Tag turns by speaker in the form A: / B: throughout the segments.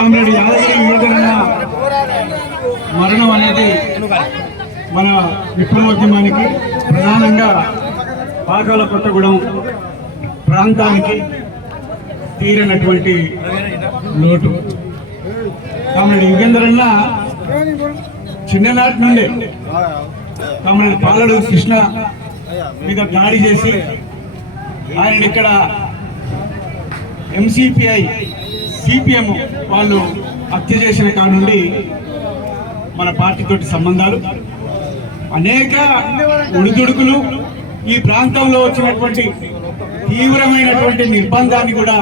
A: Comrade Yadagiri యువజన మరణం అనేది మన విప్లవోద్యమానికి ప్రధానంగా పాకాల కొత్తగూడెం ప్రాంతానికి తీరినటువంటి లోటు. కామ్రేడ్ యుగేంద్రన్న చిన్ననాటి నుండి కామ్రేడ్ పాలడు కృష్ణ మీద దాడి చేసి ఆయన ఇక్కడ ఎంసీపీఐ సిపిఎం వాళ్ళు హత్య చేసిన కాడ నుండి మన పార్టీతోటి సంబంధాలు అనేక ఉడిదుడుకులు ఈ ప్రాంతంలో వచ్చినటువంటి తీవ్రమైనటువంటి నిర్బంధాన్ని కూడా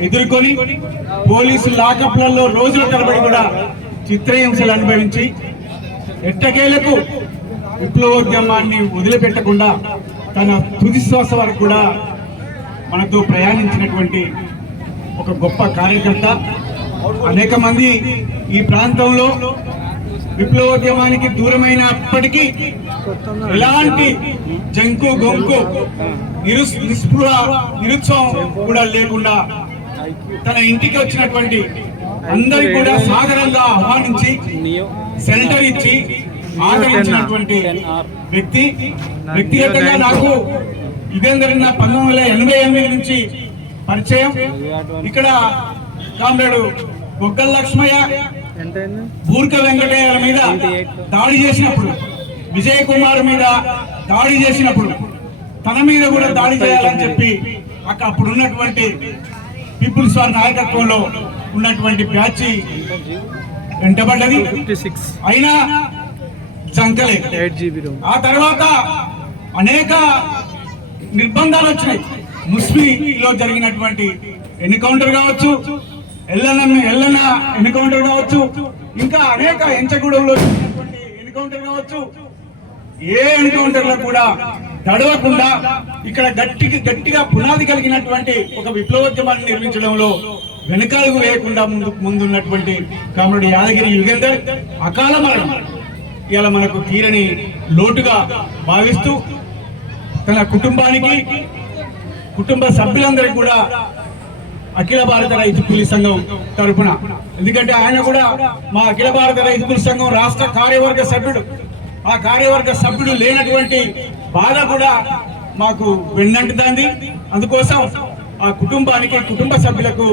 A: ఎదుర్కొని పోలీసు లాకప్లలో రోజుల తరబడి కూడా చిత్రహింసలు అనుభవించి ఎట్టకేలకు విప్లవోద్యమాన్ని వదిలిపెట్టకుండా తన తుది శ్వాస వరకు కూడా మనతో ప్రయాణించినటువంటి ఒక గొప్ప కార్యకర్త. అనేక మంది ఈ ప్రాంతంలో విప్లవోద్యమానికి దూరమైనప్పటికీ ఎలాంటి జంకు గొంకు నిరు నిస్పృహ నిరుత్సవం కూడా లేకుండా తన ఇంటికి వచ్చినటువంటి అందరి కూడా సాగరంగా ఆహ్వానించి సెల్టర్ ఇచ్చి ఆదరించినటువంటి వ్యక్తి. వ్యక్తిగతంగా నాకు ఇదేందరిన పంతొమ్మిది వందల ఎనభై ఎనిమిది నుంచి పరిచయం. ఇక్కడ కామ్రేడు బొగ్గల లక్ష్మయ్య బూర్క వెంకటయ్య మీద దాడి చేసినప్పుడు విజయ్ కుమార్ మీద దాడి చేసినప్పుడు తన మీద కూడా దాడి చేయాలని చెప్పి అక్కడ అప్పుడు ఉన్నటువంటి పీపుల్స్ వారి నాయకత్వంలో ఉన్నటువంటి బ్యాచ్ వెంటబడ్డది. అయినా
B: రోమ్.
A: ఆ తర్వాత అనేక నిర్బంధాలు వచ్చినాయి. ముస్లింలో జరిగినటువంటి ఎన్కౌంటర్ కావచ్చు ఎల్లన్న ఎల్లన్న ఎన్కౌంటర్ కావచ్చు ఇంకా అనేక ఎంచగూడెంలో జరిగినటువంటి ఎన్కౌంటర్ కావచ్చు ఏ ఎన్కౌంటర్లో కూడా తడవకుండా ఇక్కడ గట్టికి గట్టిగా పునాది కలిగినటువంటి ఒక విప్లవోద్యమాన్ని నిర్మించడంలో వెనకాలకు వేయకుండా ముందు ముందున్నటువంటి కామరుడు యాదగిరి యుగేందర్ అకాల మరణం ఇలా మనకు తీరని లోటుగా భావిస్తూ తన కుటుంబానికి కుటుంబ సభ్యులందరికీ కూడా అఖిల భారత రైతు కూలీ సంఘం తరపున. ఎందుకంటే ఆయన కూడా మా అఖిల భారత రైతు కూలీ సంఘం రాష్ట్ర కార్యవర్గ సభ్యుడు. ఆ కార్యవర్గ సభ్యుడు లేనటువంటి బాధ కూడా మాకు వెన్నంటుతుంది. అందుకోసం ఆ కుటుంబానికి కుటుంబ సభ్యులకు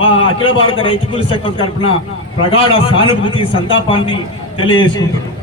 A: మా అఖిల భారత రైతు కూలీ సంఘం తరపున ప్రగాఢ సానుభూతి సంతాపాన్ని తెలియజేసుకుంటున్నాం.